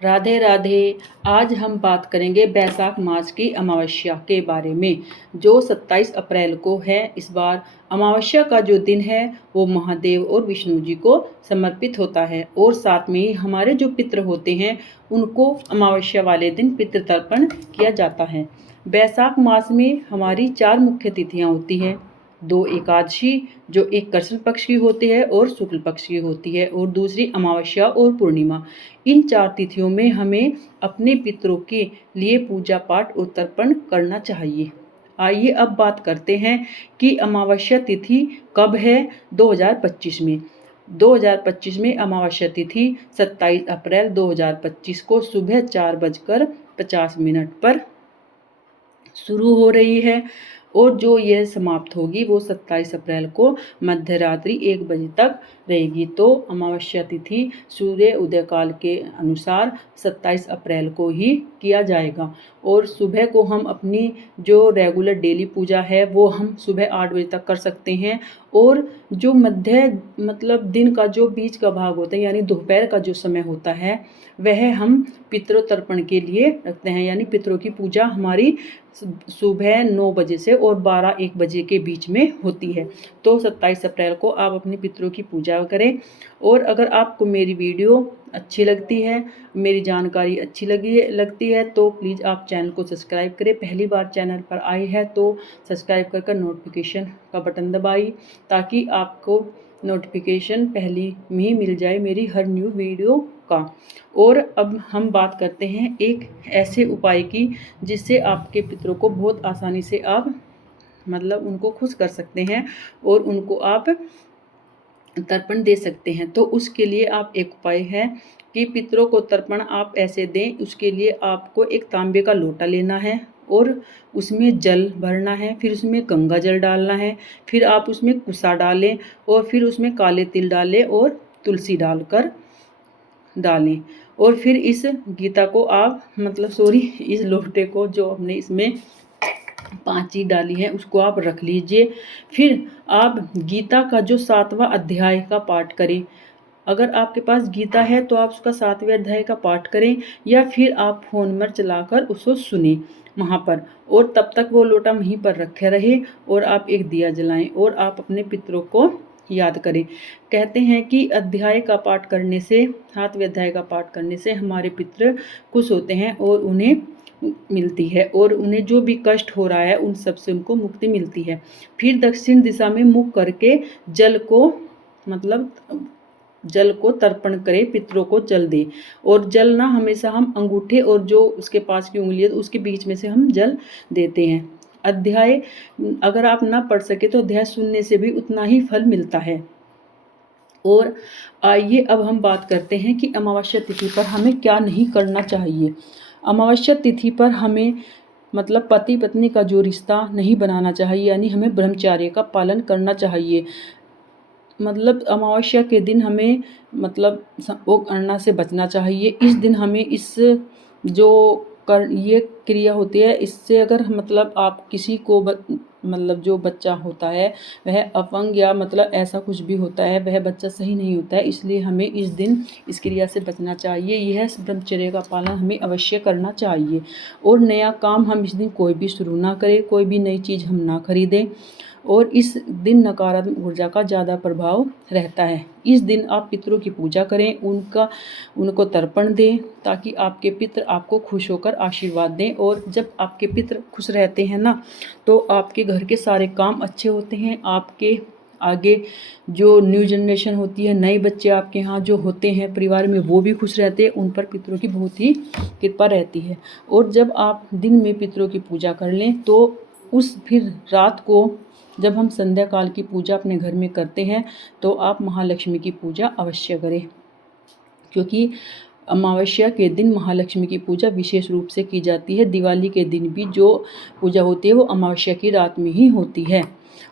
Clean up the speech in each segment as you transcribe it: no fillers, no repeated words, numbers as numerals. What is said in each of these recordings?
राधे राधे। आज हम बात करेंगे बैसाख मास की अमावस्या के बारे में, जो 27 अप्रैल को है। इस बार अमावस्या का जो दिन है वो महादेव और विष्णु जी को समर्पित होता है, और साथ में ही हमारे जो पितृ होते हैं उनको अमावस्या वाले दिन पितृ तर्पण किया जाता है। बैसाख मास में हमारी 4 मुख्य तिथियां होती हैं। 2 एकादशी जो एक कृष्ण पक्ष की होती है और शुक्ल पक्ष की होती है, और दूसरी अमावस्या और पूर्णिमा। इन 4 तिथियों में हमें अपने पितरों के लिए पूजा पाठ और तर्पण करना चाहिए। आइए अब बात करते हैं कि अमावस्या तिथि कब है 2025 में। 2025 में अमावस्या तिथि 27 अप्रैल 2025 को सुबह 4:50 पर शुरू हो रही है, और जो यह समाप्त होगी वो 27 अप्रैल को मध्य रात्रि 1 बजे तक रहेगी। तो अमावस्या तिथि सूर्य उदय काल के अनुसार 27 अप्रैल को ही किया जाएगा, और सुबह को हम अपनी जो रेगुलर डेली पूजा है वो हम सुबह 8 बजे तक कर सकते हैं। और जो मध्य दिन का जो बीच का भाग होता है, यानी दोपहर का जो समय होता है, वह हम पितरों तर्पण के लिए रखते हैं। यानी पितरों की पूजा हमारी सुबह 9 बजे से और 12-1 बजे के बीच में होती है। तो 27 अप्रैल को आप अपने पितरों की पूजा करें। और अगर आपको मेरी वीडियो अच्छी लगती है, मेरी जानकारी अच्छी लगती है तो प्लीज़ आप चैनल को सब्सक्राइब करें। पहली बार चैनल पर आए हैं तो सब्सक्राइब कर नोटिफिकेशन का बटन दबाइए, ताकि आपको नोटिफिकेशन पहली में ही मिल जाए मेरी हर न्यू वीडियो का। और अब हम बात करते हैं एक ऐसे उपाय की जिससे आपके पितरों को बहुत आसानी से आप उनको खुश कर सकते हैं और उनको आप तर्पण दे सकते हैं। तो उसके लिए आप एक उपाय है कि पितरों को तर्पण आप ऐसे दें। उसके लिए आपको एक तांबे का लोटा लेना है और उसमें जल भरना है, फिर उसमें गंगा जल डालना है, फिर आप उसमें कुसा डालें और फिर उसमें काले तिल डालें और तुलसी डालें। और फिर इस गीता को आप इस लोटे को जो हमने इसमें 5 चीज़ डाली है उसको आप रख लीजिए। फिर आप गीता का जो 7वां अध्याय का पाठ करें। अगर आपके पास गीता है तो आप उसका 7वें अध्याय का पाठ करें, या फिर आप फ़ोन में चलाकर उसको सुने वहाँ पर, और तब तक वो लोटा वहीं पर रखे रहे और आप एक दिया जलाएं और आप अपने पितरों को याद करें। कहते हैं कि अध्याय का पाठ करने से, 7वें अध्याय का पाठ करने से हमारे पितृ खुश होते हैं और उन्हें मिलती है, और उन्हें जो भी कष्ट हो रहा है उन सब से उनको मुक्ति मिलती है। फिर दक्षिण दिशा में मुख करके जल को तर्पण करें, पितरों को जल दे। और जल ना हमेशा हम अंगूठे और जो उसके पास की उंगली है उसके बीच में से हम जल देते हैं। अध्याय अगर आप ना पढ़ सके तो अध्याय सुनने से भी उतना ही फल मिलता है। और आइए अब हम बात करते हैं कि अमावस्या तिथि पर हमें क्या नहीं करना चाहिए। अमावस्या तिथि पर हमें पति पत्नी का जो रिश्ता नहीं बनाना चाहिए, यानी हमें ब्रह्मचर्य का पालन करना चाहिए। अमावस्या के दिन हमें वो करना से बचना चाहिए। इस दिन हमें ये क्रिया होती है, इससे अगर आप किसी को जो बच्चा होता है वह अपंग या ऐसा कुछ भी होता है, वह बच्चा सही नहीं होता है, इसलिए हमें इस दिन इस क्रिया से बचना चाहिए। यह ब्रह्मचर्य का पालन हमें अवश्य करना चाहिए। और नया काम हम इस दिन कोई भी शुरू ना करें, कोई भी नई चीज़ हम ना खरीदें, और इस दिन नकारात्मक ऊर्जा का ज़्यादा प्रभाव रहता है। इस दिन आप पितरों की पूजा करें, उनको तर्पण दें, ताकि आपके पितृ आपको खुश होकर आशीर्वाद दें। और जब आपके पितृ खुश रहते हैं ना, तो आपके घर के सारे काम अच्छे होते हैं। आपके आगे जो न्यू जनरेशन होती है, नए बच्चे आपके यहाँ जो होते हैं परिवार में, वो भी खुश रहते हैं। उन पर पितरों की बहुत ही कृपा रहती है। और जब आप दिन में पितरों की पूजा कर लें तो फिर रात को जब हम संध्या काल की पूजा अपने घर में करते हैं तो आप महालक्ष्मी की पूजा अवश्य करें, क्योंकि अमावस्या के दिन महालक्ष्मी की पूजा विशेष रूप से की जाती है। दिवाली के दिन भी जो पूजा होती है वो अमावस्या की रात में ही होती है।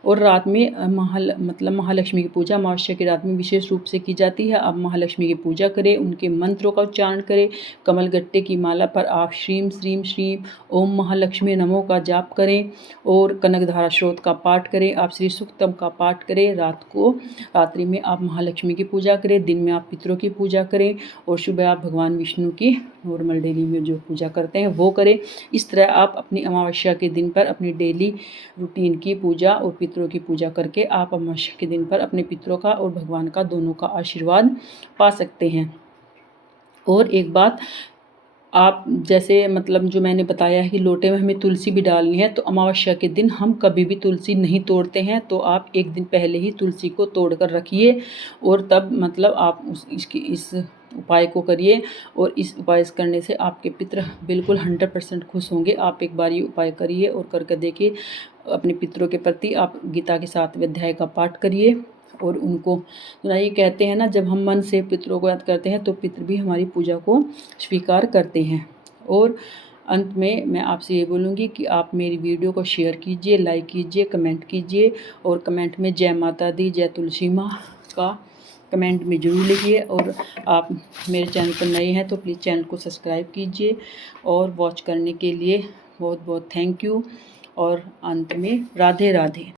और रात में महालक्ष्मी की पूजा अमावस्या की रात में विशेष रूप से की जाती है। आप महालक्ष्मी की पूजा करें, उनके मंत्रों का उच्चारण करें। कमलगट्टे की माला पर आप श्रीम श्रीम श्रीम ओम महालक्ष्मी नमो का जाप करें और कनकधारा स्रोत का पाठ करें। आप श्री सूक्तम का पाठ करें। रात्रि में आप महालक्ष्मी की पूजा करें, दिन में आप पितरों की पूजा करें और सुबह आप भगवान विष्णु की नॉर्मल डेली में जो पूजा करते हैं वो करें। इस तरह आप अपनी अमावस्या के दिन पर अपनी डेली रूटीन की पूजा और पितरों की पूजा करके आप अमावस्या के दिन पर अपने पितरों का और भगवान का दोनों का आशीर्वाद पा सकते हैं। और एक बात, आप जैसे जो मैंने बताया है कि लोटे में हमें तुलसी भी डालनी है, तो अमावस्या के दिन हम कभी भी तुलसी नहीं तोड़ते हैं, तो आप एक दिन पहले ही तुलसी को तोड़ कर रखिए और तब आप इस उपाय को करिए। और इस उपाय करने से आपके पितृ बिल्कुल 100% खुश होंगे। आप एक बार ये उपाय करिए और करके देखिए। अपने पितरों के प्रति आप गीता के 7वें अध्याय का पाठ करिए और उनको सुनाइए। कहते हैं ना, जब हम मन से पितरों को याद करते हैं तो पितृ भी हमारी पूजा को स्वीकार करते हैं। और अंत में मैं आपसे ये बोलूँगी कि आप मेरी वीडियो को शेयर कीजिए, लाइक कीजिए, कमेंट कीजिए और कमेंट में जय माता दी, जय तुलसी माँ का कमेंट में ज़रूर लिखिए। और आप मेरे चैनल पर नए हैं तो प्लीज़ चैनल को सब्सक्राइब कीजिए। और वॉच करने के लिए बहुत बहुत थैंक यू। और अंत में राधे राधे।